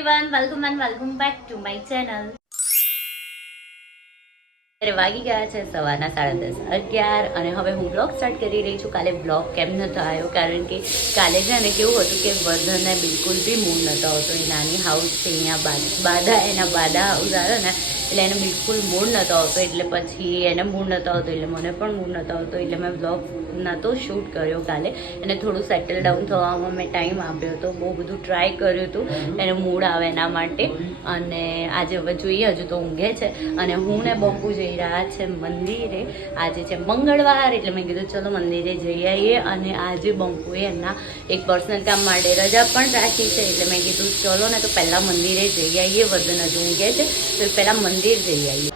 Everyone welcome and welcome back to my channel અત્યારે વાગી ગયા છે સવારના સાડા દસ અગિયાર અને હવે હું બ્લોગ સ્ટાર્ટ કરી રહી છું. કાલે બ્લોગ કેમ નતો આવ્યો? કારણ કે કાલે છે ને કેવું હતું કે વર્ધનને બિલકુલ બી મૂડ નતો આવતો. એ નાની હાઉસ છે, અહીંયા બાધા એના બાધા હાઉસ આવ્યો ને એટલે એને બિલકુલ મૂડ નહોતો આવતો, એટલે પછી એને મૂડ નહોતો આવતો, એટલે મને પણ મૂડ નહોતો આવતો, એટલે મેં બ્લોગ નહોતો શૂટ કર્યો કાલે. એને થોડું સેટલ ડાઉન થવામાં મેં ટાઈમ આપ્યો હતો, બહુ બધું ટ્રાય કર્યું હતું, એને મૂડ આવે એના માટે. અને આજે હવે જોઈએ, હજુ તો ઊંઘે છે. અને હું ને બપુ જઈ રહ્યા છે મંદિરે. આજે છે મંગળવાર, એટલે મેં કીધું ચલો મંદિરે જઈ આવીએ અને આજે બંકુએ એમના એક પર્સનલ કામ માટે રજા પણ રાખી છે. એટલે મેં કીધું ચલો ને તો પહેલાં મંદિરે જઈ આવીએ વર્ધન હજુ ઊંઘે છે. તો પહેલાં મંદિર જઈ આવીએ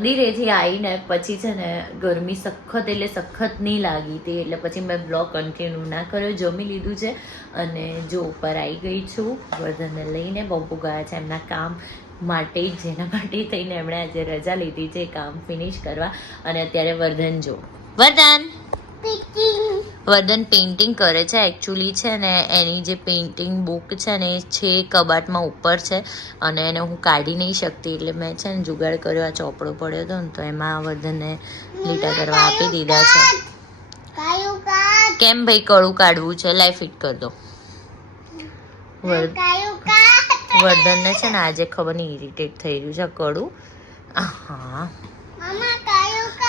મંદિરેથી આવીને પછી છે ને ગરમી સખત એટલે સખત નહીં લાગી હતી. એટલે પછી મેં બ્લોગ કન્ટિન્યુ ના કર્યો, જમી લીધું છે. અને જો ઉપર આવી ગઈ છું વર્ધનને લઈને બપુ ગયા છે એમના કામ માટે, જેના માટે થઈને એમણે આજે રજા લીધી છે, કામ ફિનિશ કરવા. અને અત્યારે વર્ધન જો. વર્ધન! વર્ધન પેઇન્ટિંગ કરે છે એકચ્યુઅલી છે ને એની જે પેઇન્ટિંગ બુક છે ને એ છે કબાટમાં ઉપર છે અને એને હું કાઢી નહીં શકતી એટલે મેં છે ને જુગાડ કર્યો આ ચોપડો પડ્યો હતો ને તો એમાં વર્ધનને લીટા કરવા આપી દીધા છે. કેમ ભાઈ કળું કાઢવું છે? લાઈ ફિટ કરી દો. વર- વર્ધનને છે ને આજે ખબર નહીં ઇરિટેટ થઈ રહ્યું છે કળું. હા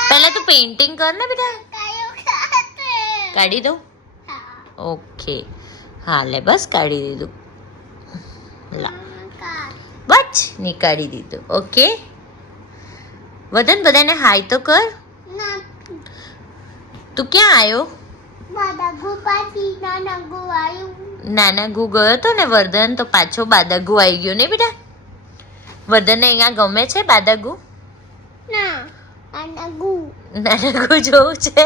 પહેલાં તું પેઇન્ટિંગ કર ને બેટા કાઢી દો ઓકે. હા લે બસ કાઢી દીધું. લા. બચ નીકાળી દીધું. ઓકે. વદન બધાને હાય તો કર. તું ક્યાં આવ્યો નાના ગુ ગયો તો ને વર્ધન તો પાછો બાદાગુ આવી ગયો ને બેટા? વર્ધનને અહીંયા ગમે છે બાદાગુ? નાના ગુ જોવું છે.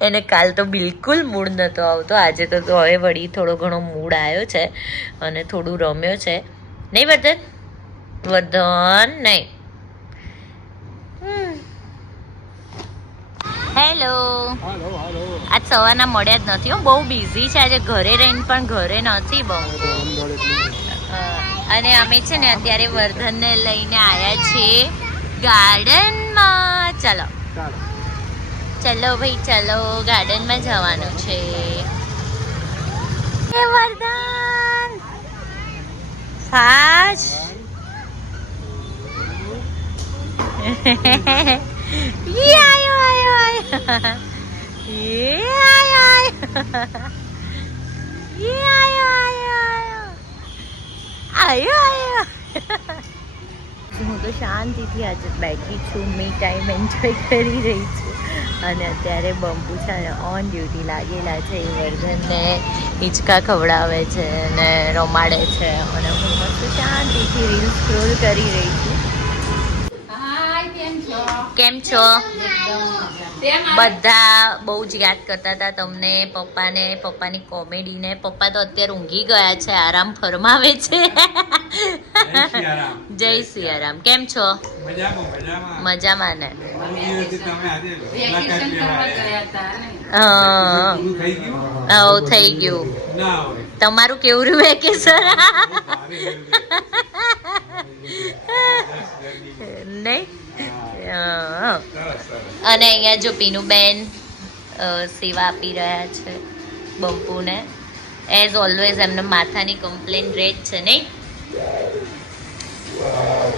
એને કાલ તો બિલકુલ મૂડ નહોતો આવતો. આજે તો હવે વળી થોડો ઘણો મૂડ આવ્યો છે અને થોડું રમ્યો છે. નહીં વર્ધન? વર્ધન નહીં. હાલો. આજ સવારના મળ્યા જ નથી હો. બહુ બિઝી છે. આજે ઘરે રહીને પણ ઘરે નથી બહુ. અને અમે છે ને અત્યારે વર્ધનને લઈને આવ્યા છીએ ગાર્ડનમાં. ચલો. ચાલો. ભાઈ ચલો ગાર્ડનમાં જવાનું છે. એ વર્ધન ફાસ ઈ આયો આયો આયો. ઈ આયો આયો. આયો આયો. તો શાંતિથી આજે બેઠી છું મી ટાઈમ એન્જોય કરી રહી છું. અને અત્યારે બંબુ છે ને ઓન ડ્યુટી લાગેલા છે એ વર્ધનને હિંચકા ખવડાવે છે અને રમાડે છે. અને હું મસ્ત શાંતિથી રીલ સ્ક્રોલ કરી રહી છું. કેમ છો? બધા બહુ જ યાદ કરતા હતા તમને પપ્પાને પપ્પાની કોમેડીને. પપ્પા તો અત્યારે ઊંઘી ગયા છે આરામ ફરમાવે છે. જય સિયારામ. કેમ છો? મજામાં મજામાં. મજામાં ને? થઈ ગયું? તમારું કેવું રહ્યું વેકેશન નહીં? અને અહીંયા જો પીનુબેન બેન સેવા આપી રહ્યા છે બંપુને. એઝ ઓલવેઝ એમને માથાની કમ્પ્લેન જ છે નહીં?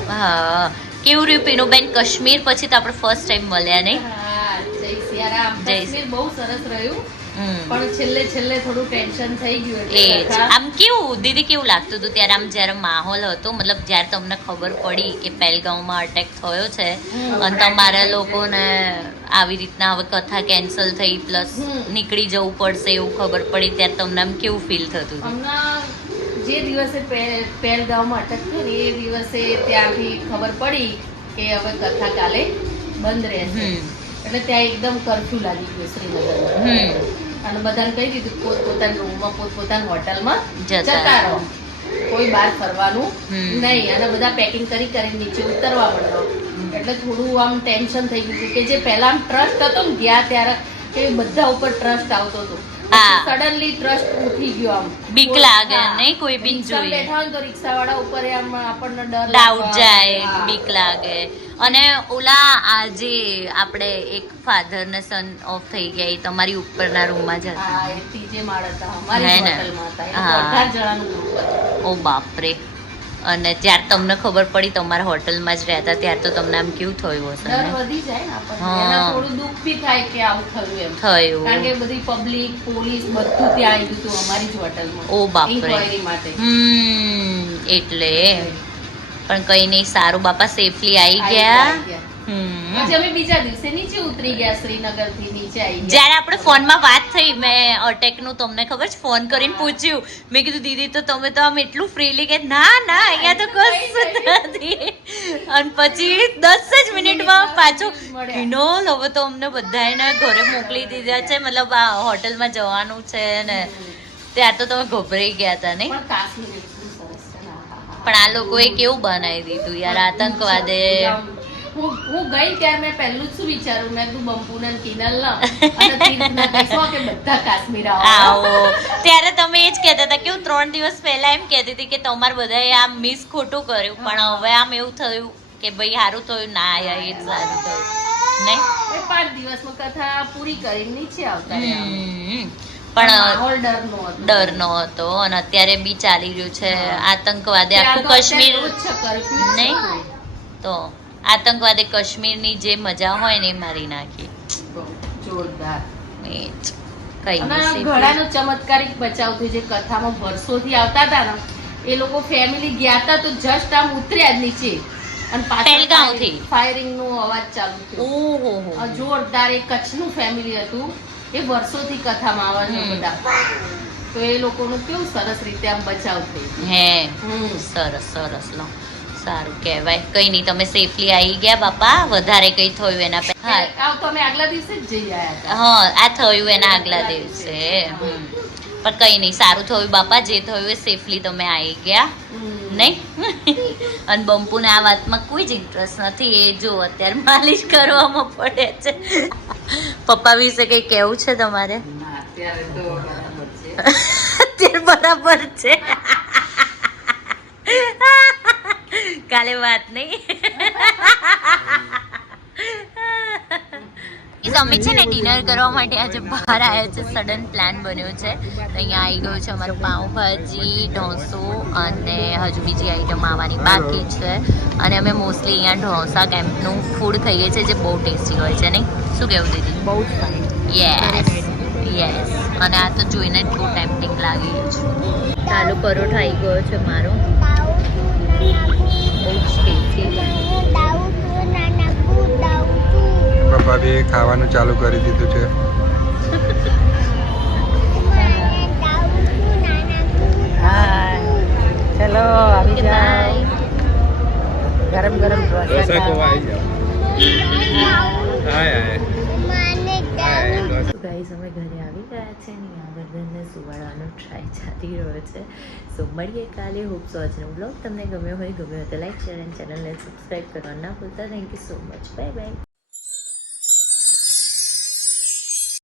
હા. કેવું રહ્યું પીનુબેન? કશ્મીર પછી તો આપણે ફર્સ્ટ ટાઈમ મળ્યા નહીં? હા, જય સિયારામ. જય કાશ્મીર બહુ સરસ રહ્યું. પણ છેલ્લે છેલ્લે થોડું ટેન્શન થઈ ગયું એ આમ કેવું દીદી કેવું લાગતું હતું ત્યારે આમ જ્યારે માહોલ હતો? મતલબ જ્યારે તમને ખબર પડી કે પહેલગાંવમાં અટેક થયો છે અને તમારા લોકોને આવી રીતના હવે કથા કેન્સલ થઈ પ્લસ નીકળી જવું પડશે એવું ખબર પડી ત્યારે તમને આમ કેવું ફીલ થતું જે દિવસે પહેલગાંવમાં અટક થઈ ને એ દિવસે ત્યાંથી ખબર પડી કે હવે કથા કાલે બંધ રહેશે. એટલે ત્યાં એકદમ કરફ્યુ લાગી ગયો શ્રીનગરમાં. અને બધાને કહી દીધું પોત પોતાના રૂમમાં પોત પોતાના હોટલમાં જતા જતા રહો. કોઈ બહાર ફરવાનું. નહીં. અને બધા પેકિંગ કરી કરીને નીચે ઉતરવા માંડો. એટલે થોડું આમ ટેન્શન થઈ ગયું હતું કે જે પહેલા આમ ટ્રસ્ટ હતો ને ગયા ત્યારે કે બધા ઉપર ટ્રસ્ટ આવતો હતો. સડનલી ટ્રસ્ટ ઉઠી ગયો આમ. બીક લાગે, નહીં? કોઈ બી જોઈએ. બેઠા હોય તો રિક્ષા વાળા ઉપર આમ આપણને ડર ડાઉટ જાય બીક લાગે. અને ઓલા આજે આપણે એક ફાધર ને સન ઓફ થઈ ગયા એ તમારી ઉપરના રૂમમાં જ હતા. હા ત્રીજે માળ હતા. અમારી હોટલમાં જણાનું હતું. ઓ બાપરે. અને ત્યાર તમને ખબર પડી તમારા હોટલમાં જ રહેતા ત્યારે તો તમને આમ કેવું થયું હશે વધી જાય થોડું દુઃખ બી થાય કે આવું થયું એમ. થયું. કારણ કે બધી પબ્લિક પોલીસ બધું ત્યાં આવ્યું હતું અમારી જ હોટલમાં. ઓ બાપરે. માટે. હમ એટલે. પણ કઈ નહીં સારું બાપા સેફલી આવી ગયા. પછી અમે બીજા દિવસે નીચે ઉતરી ગયા શ્રીનગરથી નીચે આવી જ્યારે આપણે ફોનમાં વાત થઈ મેં અટેકનું તમને ખબર છે ફોન કરીને પૂછ્યું. મેં કીધું દીદી તો તમે તો આમ એટલું ફ્રીલી કે ના ના અહીંયા તો કશું નથી. અને પછી દસ જ મિનિટમાં પાછો કિનોલ હવે તો અમને બધાને ઘરે મોકલી દીધા છે મતલબ આ હોટલમાં જવાનું છે ને ત્યાર તો તમે ગભરાઈ ગયા હતા નહીં. પણ આ લોકોએ કેવું બનાવી દીધું યાર આતંકવાદે. હું હું ગઈ ત્યારે મેં પહેલું જ શું વિચાર્યું? મેં તું બંપુને ને કિનલ ના અને કે બધા કાશ્મીર આવો. ત્યારે તમે એ જ કહેતા હતા કે હું ત્રણ દિવસ પહેલા એમ કહેતી હતી કે તમારે બધાએ આમ મિસ ખોટું કર્યું. પણ હવે આમ એવું થયું કે ભાઈ સારું થયું ના આયા એ જ સારું થયું. નહીં પાંચ દિવસમાં કથા પૂરી નીચે આવતા. પણ ડર ડરનો હતો. અને અત્યારે બી ચાલી રહ્યું છે આતંકવાદે આખું કાશ્મીર. નહીં? તો આતંકવાદે કાશ્મીરની જે મજા હોય ને એ મારી નાખી. જોરદાર. કઈ અને ચમત્કારિક બચાવ થયો જે કથામાં વર્ષોથી આવતા હતા ને એ લોકો ફેમિલી ગયા હતા તો જસ્ટ આમ ઉતર્યા જ નીચે. અને. ફાયરિંગ નો અવાજ ચાલુ થયો. ઓહો જોરદાર એ કચ્છનું ફેમિલી હતું. એ વર્ષોથી કથામાં આવે છે બધા. તો એ લોકોનું કેવું સરસ રીતે આમ બચાવ થયો. હે. સરસ સરસ. લો. સારું કહેવાય. કઈ નહીં તમે સેફલી આવી ગયા બાપા. વધારે કઈ થયું એના હા આગલા દિવસે જ જઈ આવ્યા હા આ થયું એના આગલા દિવસે. હમ. પણ કઈ નહીં સારું થયું બાપા. જે થયું એ સેફલી તમે આવી ગયા. નહીં? અને બંપુને આ વાતમાં કોઈ જ ઇન્ટરેસ્ટ નથી. એ જો અત્યારે માલિશ કરવામાં પડે છે. પપ્પા વિશે કઈ કેવું છે તમારે? અત્યારે બરાબર છે. કાલે વાત નહીં. અમે છે ને ડિનર કરવા માટે આજે બહાર આવ્યા છે સડન પ્લાન બન્યો છે. તો અહીંયા આવી ગયું છે અમારું પાઉંભાજી ઢોસો અને હજુ બીજી આઈટમ આવવાની બાકી છે. અને અમે મોસ્ટલી અહીંયા ઢોસા કેમ્પનું ફૂડ ખાઈએ છીએ જે બહુ ટેસ્ટી હોય છે નહીં? શું કહેવું દીદી? બહુ જ યસ યસ અને આ તો જોઈને જ બહુ ટેમ્પટિંગ લાગી રહ્યું છે. આલુ પરોઠો આવી ગયો છે મારો. બહુ ખાવાનું ચાલુ કરી દીધું છે. ચલો આવી કે ગરમ ગરમ આવી જાઓ હાય હાય ગાઈઝ અમે ઘરે આવી ગયા છે ને આ બધાને સુવાડવાનો ટ્રાય ચાલી રહ્યો છે. સો મળીએ કાલે. હોપ સો આજનો બ્લોગ તમને ગમ્યો હોય ગમ્યો હોય તો લાઈક શેર એન્ડ ચેનલને સબસ્ક્રાઈબ કરવા ના ભૂલતા. Thank you so much bye bye